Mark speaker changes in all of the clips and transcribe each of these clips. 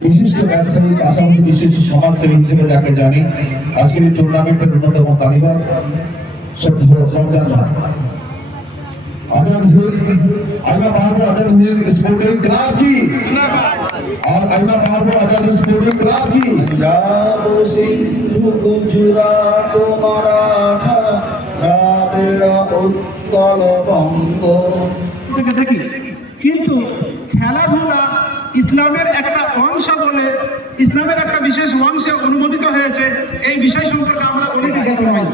Speaker 1: বিশিষ্ট ব্যবসায়ী পাশাপাশি বিশিষ্ট সমাজসেবী হিসেবে যাকে জানি আজকের এই টুর্নামেন্টের অন্যতম কারিগর
Speaker 2: কিন্তু খেলাধুলা ইসলামের একটা অংশ বলে, ইসলামের একটা বিশেষ অংশে অনুমোদিত হয়েছে, এই বিষয় সম্পর্কে আমরা অনভিজ্ঞত নই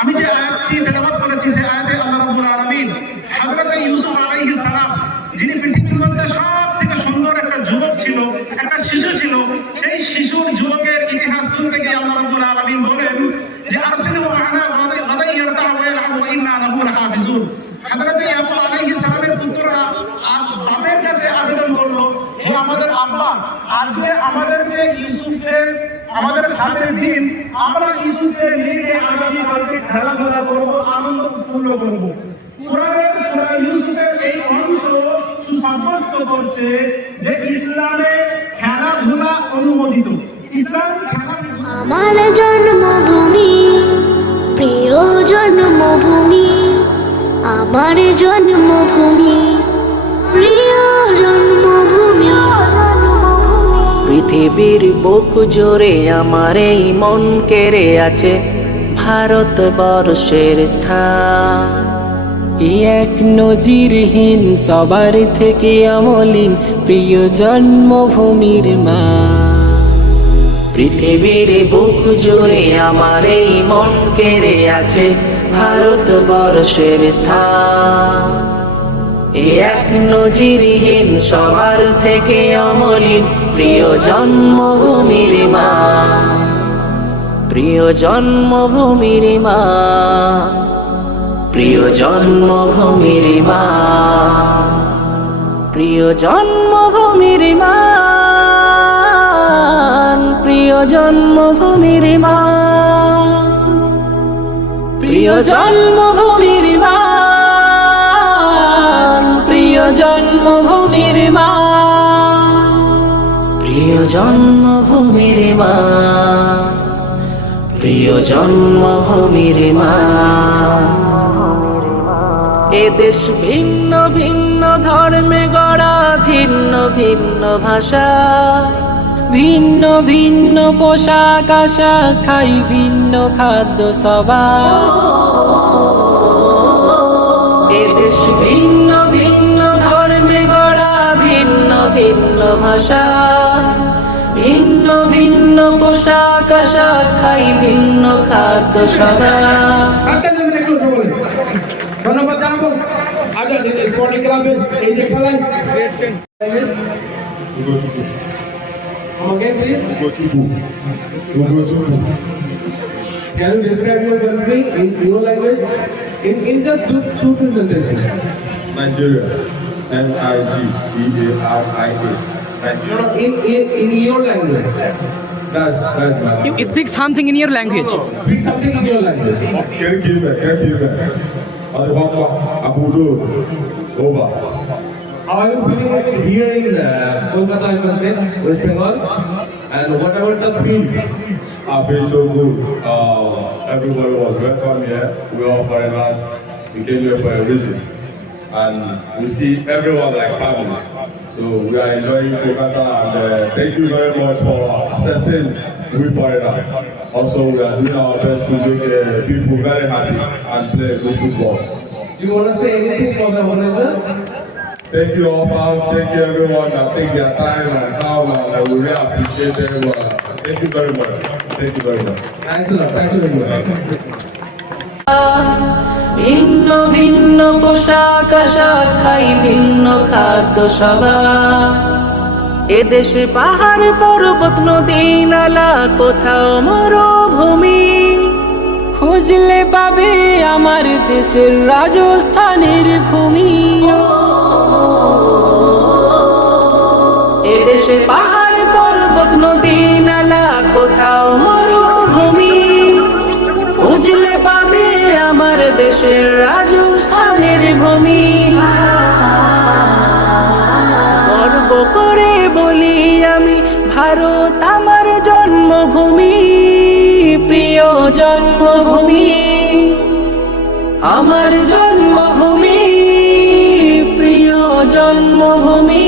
Speaker 2: আমি যে আয়াতটি তেলাবাদ করেছি, সেই আয়াতে আমাদের আজকে আমাদেরকে ইউসুফের, আমাদের সাথে দিন, আমরা ইউসুফের নিয়ে আগামী কালকে খেলাধুলা করব, আনন্দ উৎফুল্ল করব। কোরআনের সূরা ইউসুফের এই অংশ সুসাব্যস্ত করছে যে ইসলামে খেলাধুলা অনুমোদিত। ইসলাম
Speaker 3: আমার জন্মভূমি, প্রিয় জন্মভূমি, আমার জন্মভূমি।
Speaker 4: পৃথিবীর বুক জোরে আমার এই মন কেড়ে আছে ভারতবর্ষের স্থান। এক নজিরহীন সবার থেকে অমলিন প্রিয় জন্মভূমির মা পৃথিবীর বুক জুড়ে আমার এই মন কেড়ে আছে ভারতবর্ষের স্থান। এক নজিরহীন সবার থেকে অমলিন প্রিয় জন্মভূমির মা। প্রিয় জন্মভূমির মা। প্রিয় জন্মভূমির মা। প্রিয় জন্মভূমির মা। প্রিয় জন্মভূমির মা। প্রিয় জন্মভূমির জন্মভূমির মা। প্রিয় জন্মভূমির মা। প্রিয় জন্মভূমির মা। এ দেশ ভিন্ন ভিন্ন ধর্মে গড়া ভিন্ন ভিন্ন ভাষা। ভিন্ন ভিন্ন পোশাক আশা খাই ভিন্ন খাদ্য সবাই এ দেশ ভিন্ন ভিন্ন ভিন্ন ভাষা ভিন্ন ভিন্ন পোশাক আশাক খাই ভিন্ন খাদ্য
Speaker 2: বলে ধন্যবাদ জানাব আজাদ স্পোর্টিং ক্লাবের এই যে খেলায় আমাকে please
Speaker 1: Ugochukwu. Ugochukwu.
Speaker 2: Can you describe your country in your language? In, in just two, two sentences.
Speaker 5: Nigeria. N-I-G-E-A-R-I-A.
Speaker 2: No,
Speaker 5: Nigeria.
Speaker 2: no, in, in, in your language.
Speaker 5: That's that's my
Speaker 6: You speak something in your language.
Speaker 2: Speak something in your language.
Speaker 5: Can give it, can give it. Adibamba, Abudu, over.
Speaker 2: How are you feeling it here in uh, Kolkata, I can say, West Bengal? And what about the field?
Speaker 5: I feel so good. Uh, everybody was welcome here. We all foreigners. We came here for a reason. And we see everyone like family. So we are enjoying Kolkata and uh, thank you very much for accepting we foreigner. Also, we are doing our best to make uh, people very happy and play good football.
Speaker 2: Do you want to say anything for the organizer?
Speaker 5: Thank you all fans, thank you everyone that take their time and come and uh, we really appreciate everyone. Thank you very much. Thank you very much.
Speaker 2: Thanks a lot. Thank you very much.
Speaker 4: ভিন্ন ভিন্ন পোশাক আশাক খাই, ভিন্ন খাদ্য সবাই এদেশে পাহাড়, পর্বত, নদী, নালা, কোথাও মরুভূমি। খুঁজলে পাবে আমার দেশের রাজস্থানের ভূমি। এদেশে পাহাড়, পর্বত, নদী, নালা, কোথাও মরুভূমি। দেশের রাজস্থানের ভূমি। গর্ব করে বলি আমি, ভারত আমার জন্মভূমি, প্রিয় জন্মভূমি। আমার জন্মভূমি, প্রিয় জন্মভূমি।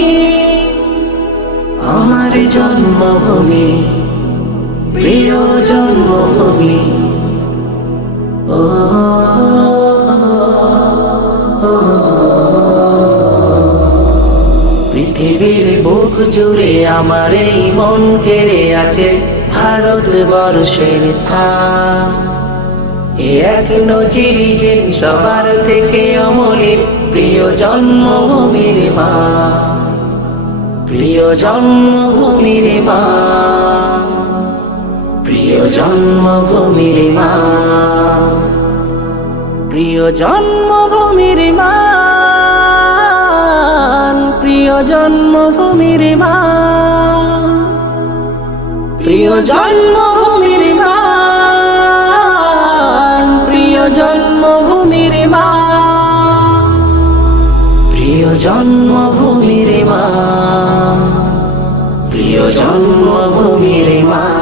Speaker 4: আমার জন্মভূমি, প্রিয় জন্মভূমি। জুড়ে আমার এই মন কেড়ে আছে ভারতবর্ষের স্থান। এক নজিরহীন সবার থেকে অমলিন প্রিয় জন্মভূমির মা প্রিয় জন্মভূমির মা প্রিয় জন্মভূমির মা প্রিয় জন্মভূমির মা জন্মভূমির মা। প্রিয় জন্মভূমির মা। প্রিয় জন্মভূমির মা। প্রিয় জন্মভূমির মা। প্রিয় জন্মভূমি